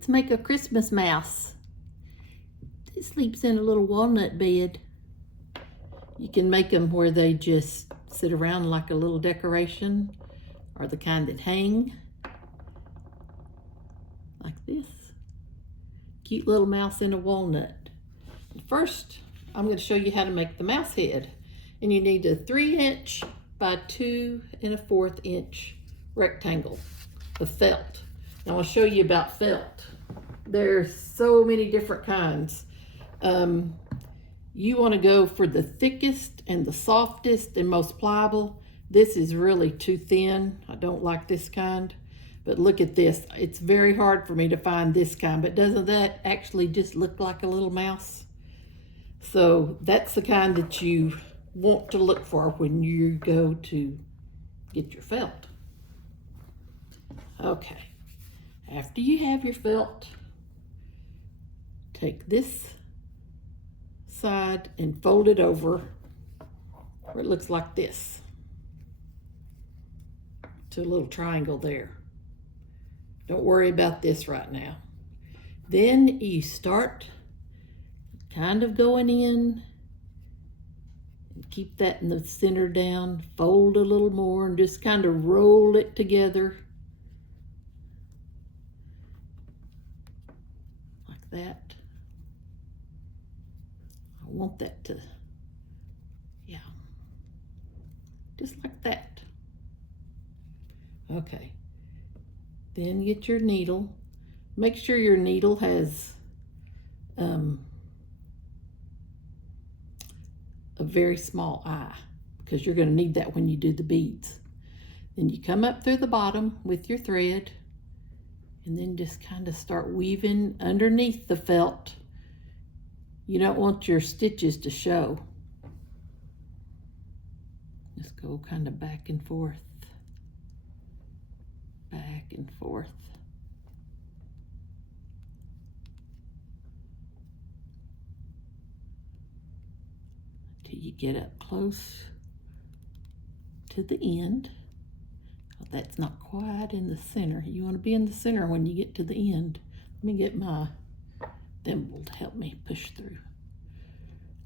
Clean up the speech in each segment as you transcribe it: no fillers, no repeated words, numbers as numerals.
Let's make a Christmas mouse. It sleeps in a little walnut bed. You can make them where they just sit around like a little decoration, or the kind that hang like this. Cute little mouse in a walnut. First, I'm going to show you how to make the mouse head. And you need a 3" by 2 1/4 inch rectangle of felt. Now I'll show you about felt. There's so many different kinds. You want to go for the thickest and the softest and most pliable. This is really too thin. I don't like this kind. But look at this. It's very hard for me to find this kind. But doesn't that actually just look like a little mouse? So that's the kind that you want to look for when you go to get your felt. Okay. After you have your felt, take this side and fold it over where it looks like this, to a little triangle there. Don't worry about this right now. Then you start kind of going in and keep that in the center down, fold a little more and just kind of roll it together like that. I want that to, yeah, just like that. Okay, then get your needle. Make sure your needle has a very small eye, because you're going to need that when you do the beads. Then you come up through the bottom with your thread and then just kind of start weaving underneath the felt. You don't want your stitches to show. Just go kind of back and forth, back and forth. Till you get up close to the end. Well, that's not quite in the center. You want to be in the center when you get to the end. Let me get my thimble to help me push through.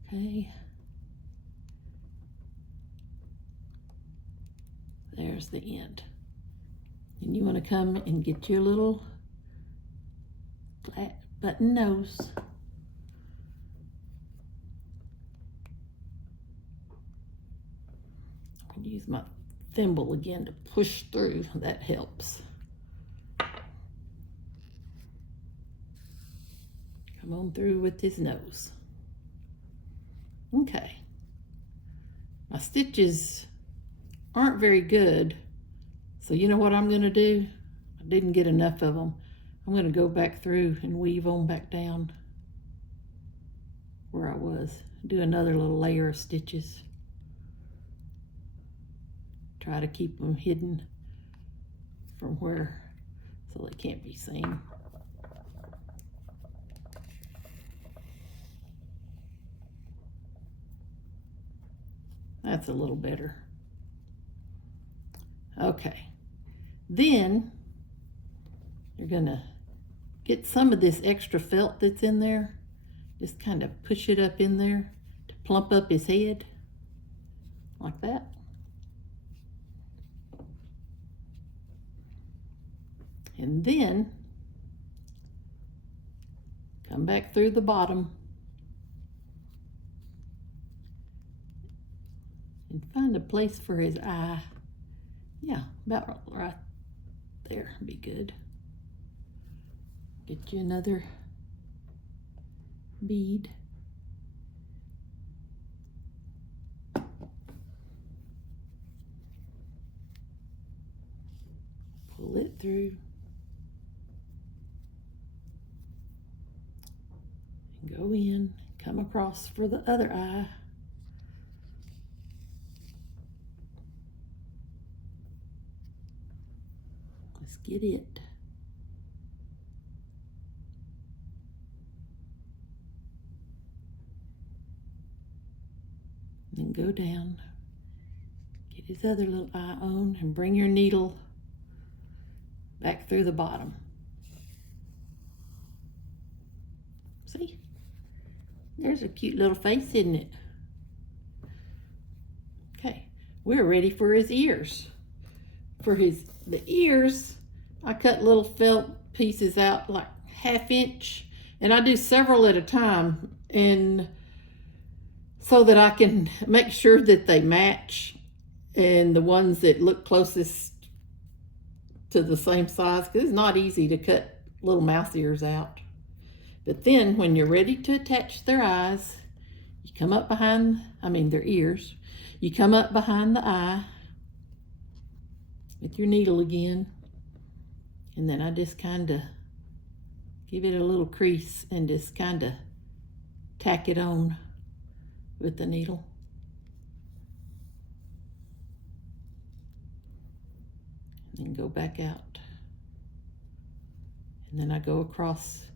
Okay. There's the end. And you want to come and get your little flat button nose. I'm going to use my thimble again to push through. That helps. Come on through with his nose. Okay. My stitches aren't very good, so you know what I'm going to do? I didn't get enough of them. I'm going to go back through and weave on back down where I was. Do another little layer of stitches. Try to keep them hidden from where, so they can't be seen. That's a little better. Okay, then you're gonna get some of this extra felt that's in there. Just kind of push it up in there to plump up his head, like that. And then come back through the bottom and find a place for his eye. Yeah, about right there, be good. Get you another bead. Pull it through. And go in, come across for the other eye. Let's get it. Then go down, get his other little eye on, and bring your needle back through the bottom. There's a cute little face, isn't it? Okay, we're ready for his ears. For the ears, I cut little felt pieces out like 1/2 inch, and I do several at a time, and so that I can make sure that they match, and the ones that look closest to the same size, because it's not easy to cut little mouse ears out. But then when you're ready to attach their eyes, you come up behind, their ears, you come up behind the eye with your needle again, and then I just kind of give it a little crease and just kind of tack it on with the needle. And then go back out. And then I go across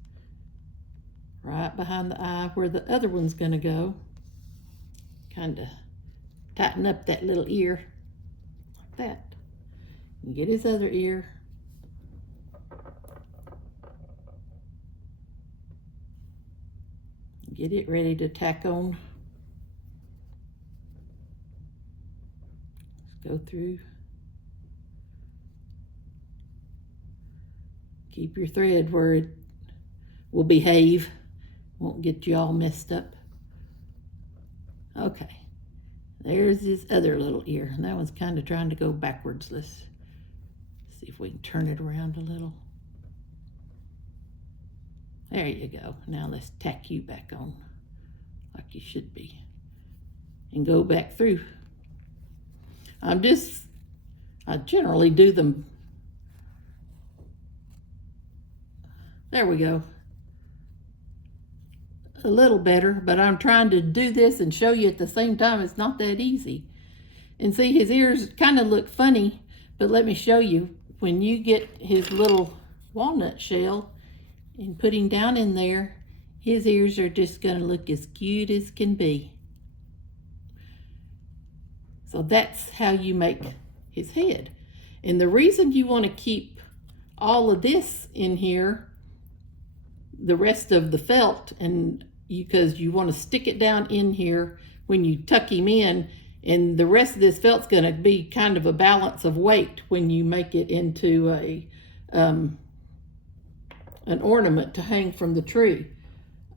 right behind the eye where the other one's going to go. Kind of tighten up that little ear like that. And get his other ear. Get it ready to tack on. Just go through. Keep your thread where it will behave. Won't get you all messed up. Okay. There's his other little ear. And that one's kind of trying to go backwards. Let's see if we can turn it around a little. There you go. Now let's tack you back on like you should be. And go back through. I generally do them. There we go. A little better, but I'm trying to do this and show you at the same time. It's not that easy. And see, his ears kind of look funny, but let me show you. When you get his little walnut shell and put him down in there, his ears are just going to look as cute as can be. So that's how you make his head. And the reason you want to keep all of this in here, the rest of the felt, and because you want to stick it down in here when you tuck him in, and the rest of this felt's going to be kind of a balance of weight when you make it into an ornament to hang from the tree.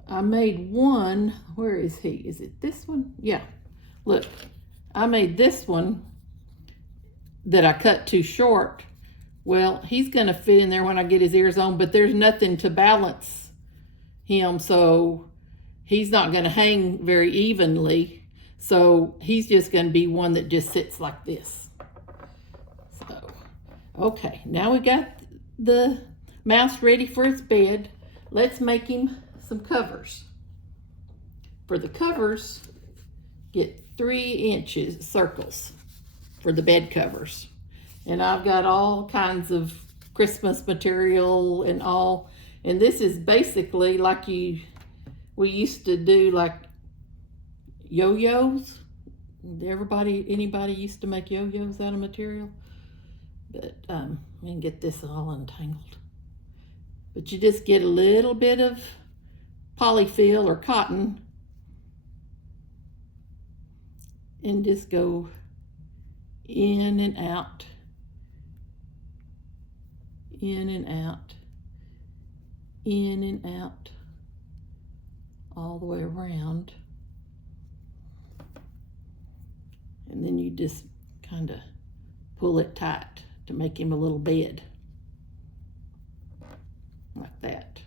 I made one. Where is he? Is it this one? Yeah. Look, I made this one that I cut too short. Well, he's going to fit in there when I get his ears on, but there's nothing to balance him, so he's not going to hang very evenly. So he's just going to be one that just sits like this. So, okay, now we got the mouse ready for his bed. Let's make him some covers. For the covers, get 3 inches circles for the bed covers. And I've got all kinds of Christmas material and all. And this is basically like we used to do, like yo-yos. Anybody used to make yo-yos out of material. But let me get this all untangled. But you just get a little bit of polyfill or cotton and just go in and out, in and out, in and out, all the way around. And then you just kind of pull it tight to make him a little bed. Like that.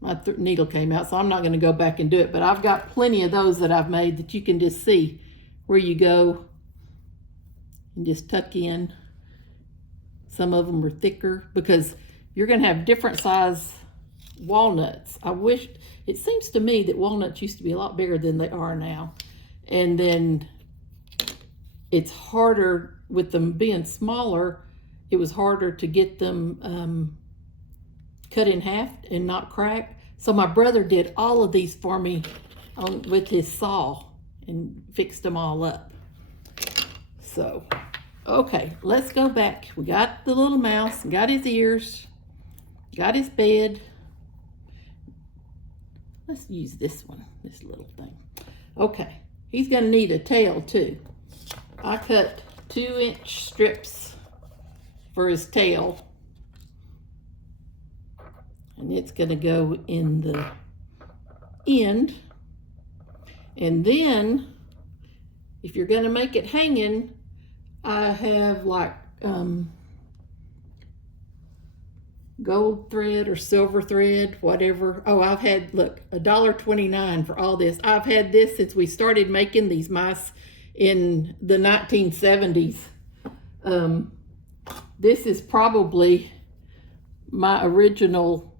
My needle came out, so I'm not going to go back and do it, but I've got plenty of those that I've made that you can just see where you go and just tuck in. Some of them are thicker because you're going to have different size walnuts. It seems to me that walnuts used to be a lot bigger than they are now. And then it's harder with them being smaller. It was harder to get them cut in half and not crack. So my brother did all of these for me with his saw and fixed them all up. So, okay, let's go back. We got the little mouse, got his ears, got his bed. Let's use this one, this little thing. Okay, he's gonna need a tail too. I cut 2-inch strips for his tail. And it's gonna go in the end. And then, if you're gonna make it hanging, I have like gold thread or silver thread, whatever. Oh, I've had, look, $1.29 for all this. I've had this since we started making these mice in the 1970s. This is probably my original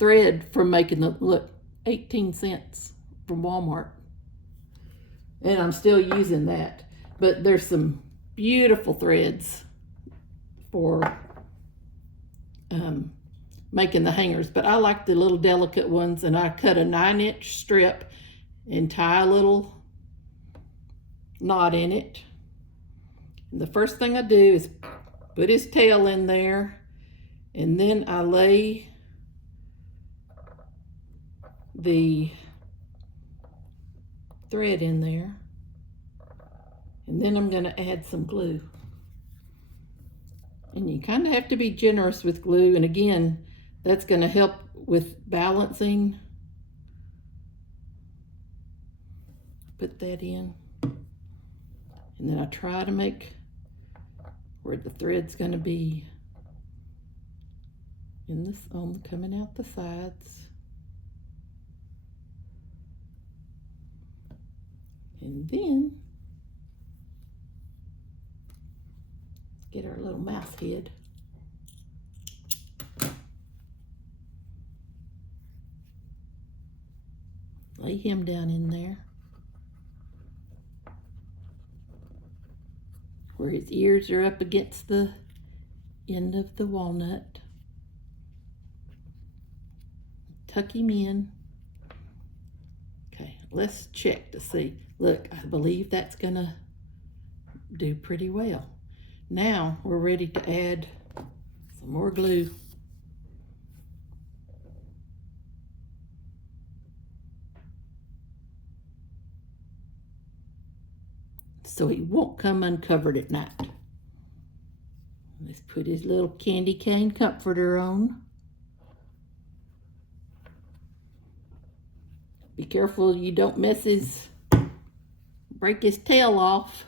thread from making the, look, 18 cents from Walmart. And I'm still using that. But there's some beautiful threads for making the hangers, but I like the little delicate ones, and I cut a 9-inch strip and tie a little knot in it. And the first thing I do is put his tail in there, and then I lay the thread in there, and then I'm going to add some glue. And you kind of have to be generous with glue, and again, that's going to help with balancing. Put that in, and then I try to make where the thread's going to be in this, coming out the sides. And then get our little mouse head. Lay him down in there where his ears are up against the end of the walnut. Tuck him in. Okay, let's check to see. Look, I believe that's gonna do pretty well. Now we're ready to add some more glue. So he won't come uncovered at night. Let's put his little candy cane comforter on. Be careful you don't break his tail off.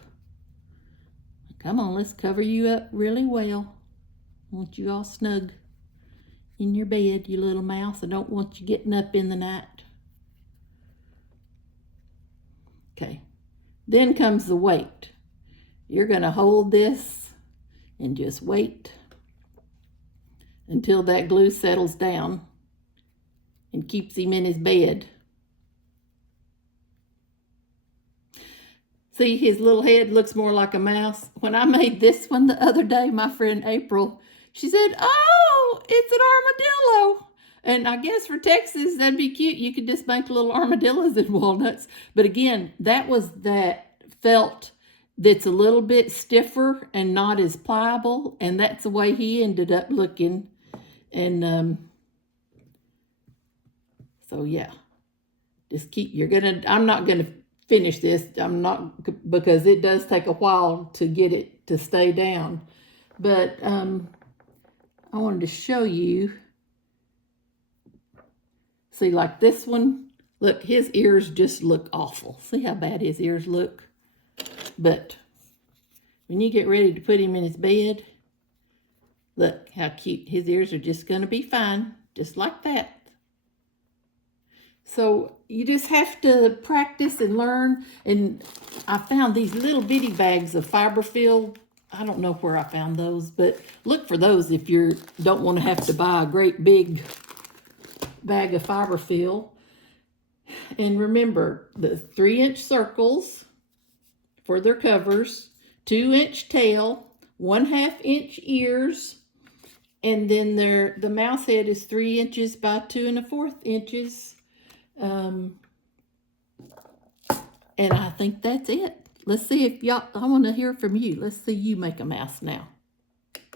Come on, let's cover you up really well. I want you all snug in your bed, you little mouse. I don't want you getting up in the night. Okay, then comes the wait. You're gonna hold this and just wait until that glue settles down and keeps him in his bed. See, his little head looks more like a mouse. When I made this one the other day, my friend April, she said, "Oh, it's an armadillo." And I guess for Texas, that'd be cute. You could just make little armadillos in walnuts. But again, that was that felt that's a little bit stiffer and not as pliable. And that's the way he ended up looking. And so, yeah, just keep, I'm not going to finish this. I'm not, because it does take a while to get it to stay down. But I wanted to show you. See, like this one, look, his ears just look awful. See how bad his ears look? But when you get ready to put him in his bed, look how cute. His ears are just going to be fine, just like that. So you just have to practice and learn. And I found these little bitty bags of fiberfill. I don't know where I found those, but look for those if you don't want to have to buy a great big bag of fiberfill. And remember the 3-inch circles for their covers, 2-inch tail, 1/2-inch ears, and then the mouse head is 3 inches by 2 1/4 inches. And I think that's it. Let's see if y'all, I want to hear from you. Let's see you make a mouse now.